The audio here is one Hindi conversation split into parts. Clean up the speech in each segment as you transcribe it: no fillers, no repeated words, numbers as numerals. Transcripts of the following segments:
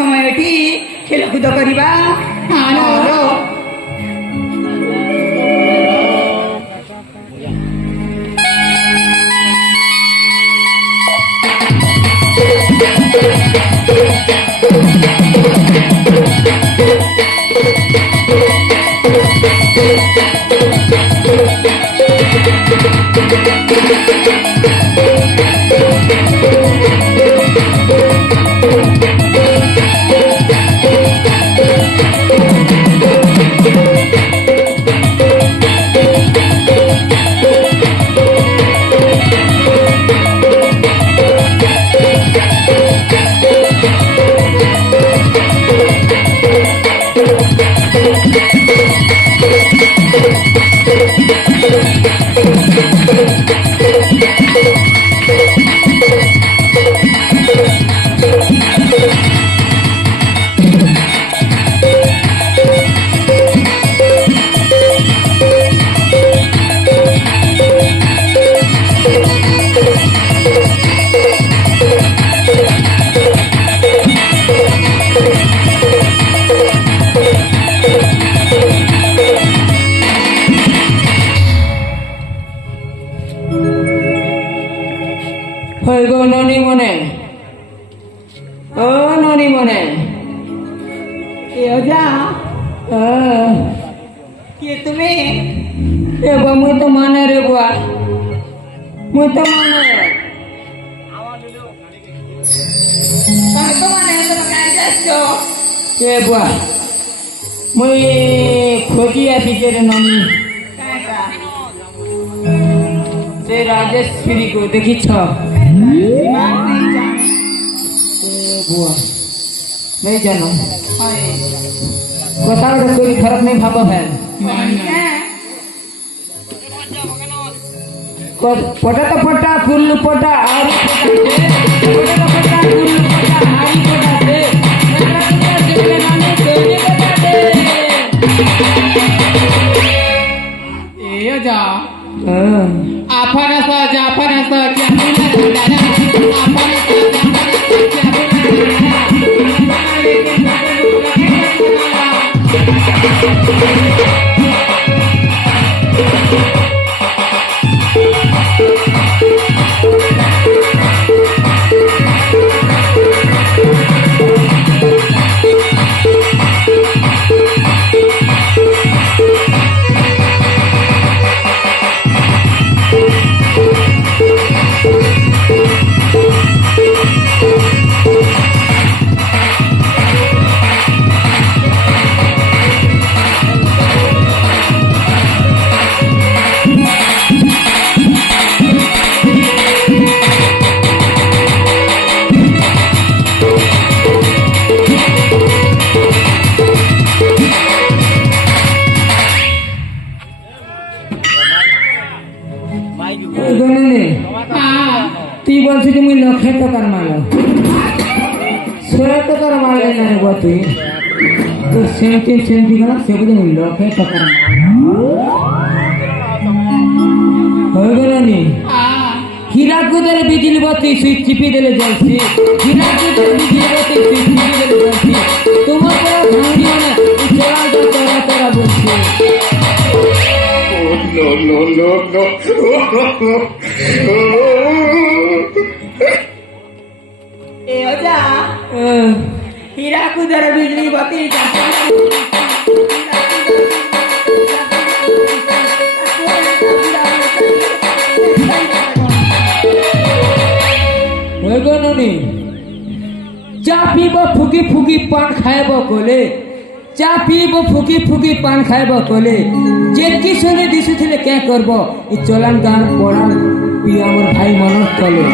समय खेलकूद करवा मुई तो माने रे बुआ मुई तो माने के बुआ मुई खोजी आती के रे नानी से राजेश्वरी को देखी छ बुआ नहीं जानो कथा कोई फर्क नहीं भाबो है पटा तो पटा फुल पटा आरी पटा पटा फुल पटा आरी पटा दे नटरा देवे नाने देवे पटा दे ए जा आपन सा जाफन सा क्या बोला दादा आपन सा তুমি লক্ষে টাকার মাল 100 টাকার মাল না নেব তুই তো সেন্টি না সেগুলো লক্ষে টাকার মাল হয়ে গেল নি হীরাকুদের বিজলি বাতি সুইচ চিপি দিলে জ্বলছি হীরাকুদের বিজলি বাতি সুইচ চিপি দিলে জ্বলছি তোমার পড়া ভাঙিও না চড়া তোরা তোরা বলছি no हीराकुदर बिजली बत्ती चा पीब फुकी फुकी पान खाएब कोले चा पीब फुकी फुकी पान खाएब कोले जेकी सोने दिशुथिले क्या करब इ चलान गान पड़ा पी हमर भाई मन तले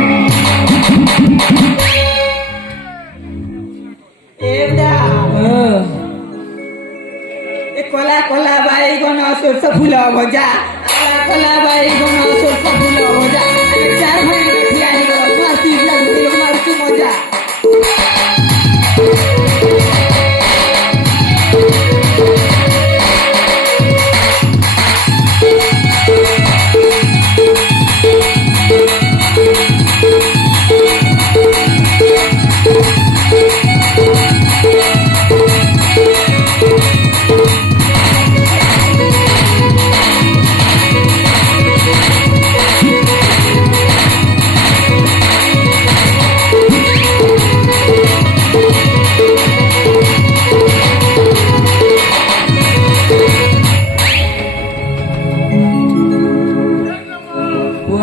कला कला बाईगन सरस फूल भजा कला बाई गुना सोचा फुला मजा चार भाई बैठी आई गो मस्ती लगती लोग मारती मजा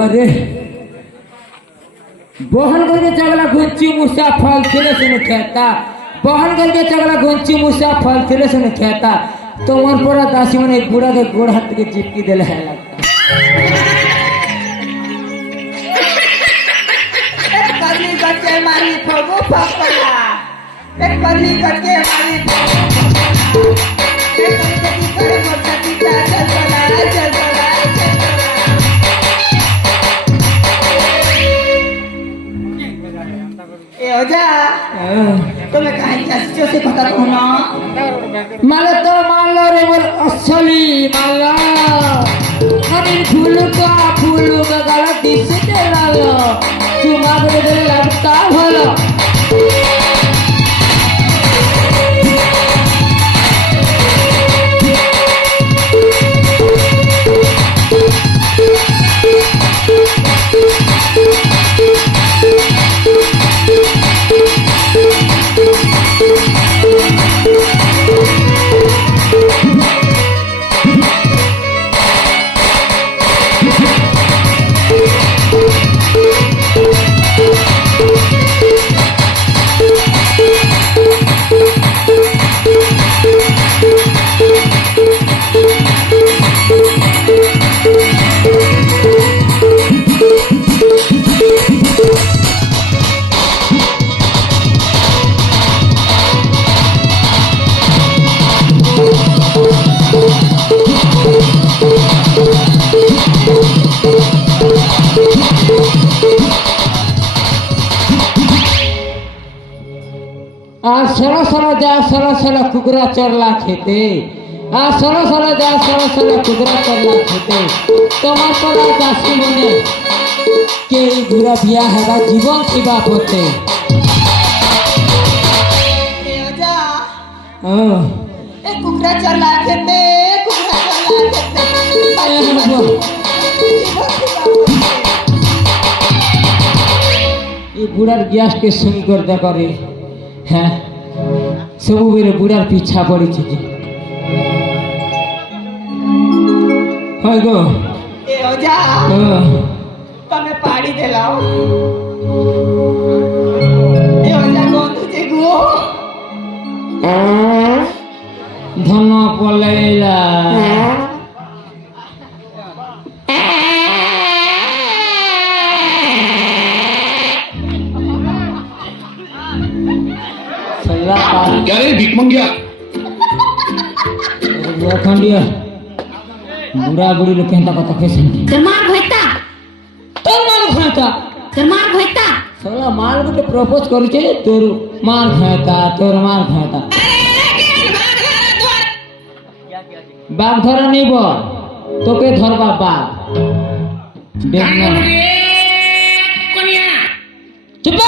अरे बहन करके चगला घुंची मुसा फल तेरे से न खेता बहन करके चगला घुंची मुसा फल तेरे से न खेता तो मन पूरा दासी मन एक बूढ़ा के गोड़ हाथ के चिपकी देले है लगता एक करली करके मारी फगो फकला एक करली करके मारी फगो एक करली करे मोटकी चल चला जा तुम्हें कहीं चस्चो से पता तो ना माले तो मान लो रे बोल असली मान लो अरे फूल का गलत दिसे चला लो तुम्हारे दिल लगता भलो आज सरा कुकरा चरला खेते आज सरा कुकरा चरला खेते তোমার পরা দাসী মনে কে ঘুরা বিয়া হেবা জীবন শিবা পথে ए जा ए कुकरा चला खेते ये बुढ़ार ग्यास के सुन कर देखा रे हाँ सब बेले बुढ़ार पीछा पड़ी थी हाय गो ए जा तमे पाड़ी देलाओ ए जा गंधु जे गो धन पलेला क्या रे भीख मंगिया खंडिया बुढ़ा बुढ़ी लोग कहता कथा कैसे दरमार भैता तोर मार खाता दरमार भैता साला माल को प्रपोज करू छे तोर मार खाता बाघ धरा नहीं बो तो के धरबा बाघ चुप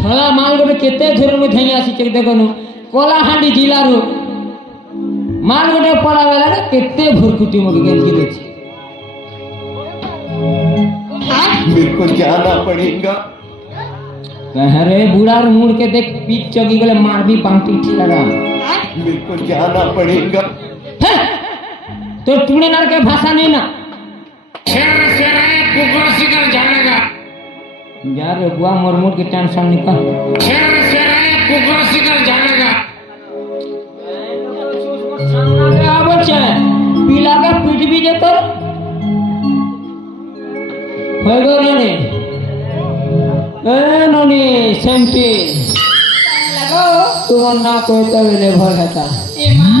साला माल को केते धर में धैया सी चेक देखनु कोलाहांडी जिला रो माल गोटे पड़ा बेला रे केते भुरकुटी मगे गेंजी देछि मेरे को जाना पड़ेगा अरे बुढ़ार मुड़ के देख पीठ चगी गले मार भी बांटी ठिलारा मेरे को जाना पड़ेगा तो तूने नार के भाषा नहीं ना कुकुर शिकार जानेगा यार बुआ मोर की टेंशन निकाल कुकुर शिकार जानेगा पीला के पीठ भी जेतर होएगो ननी ए ननी सेंटी लगो तुम ना कोई तो ले भर हता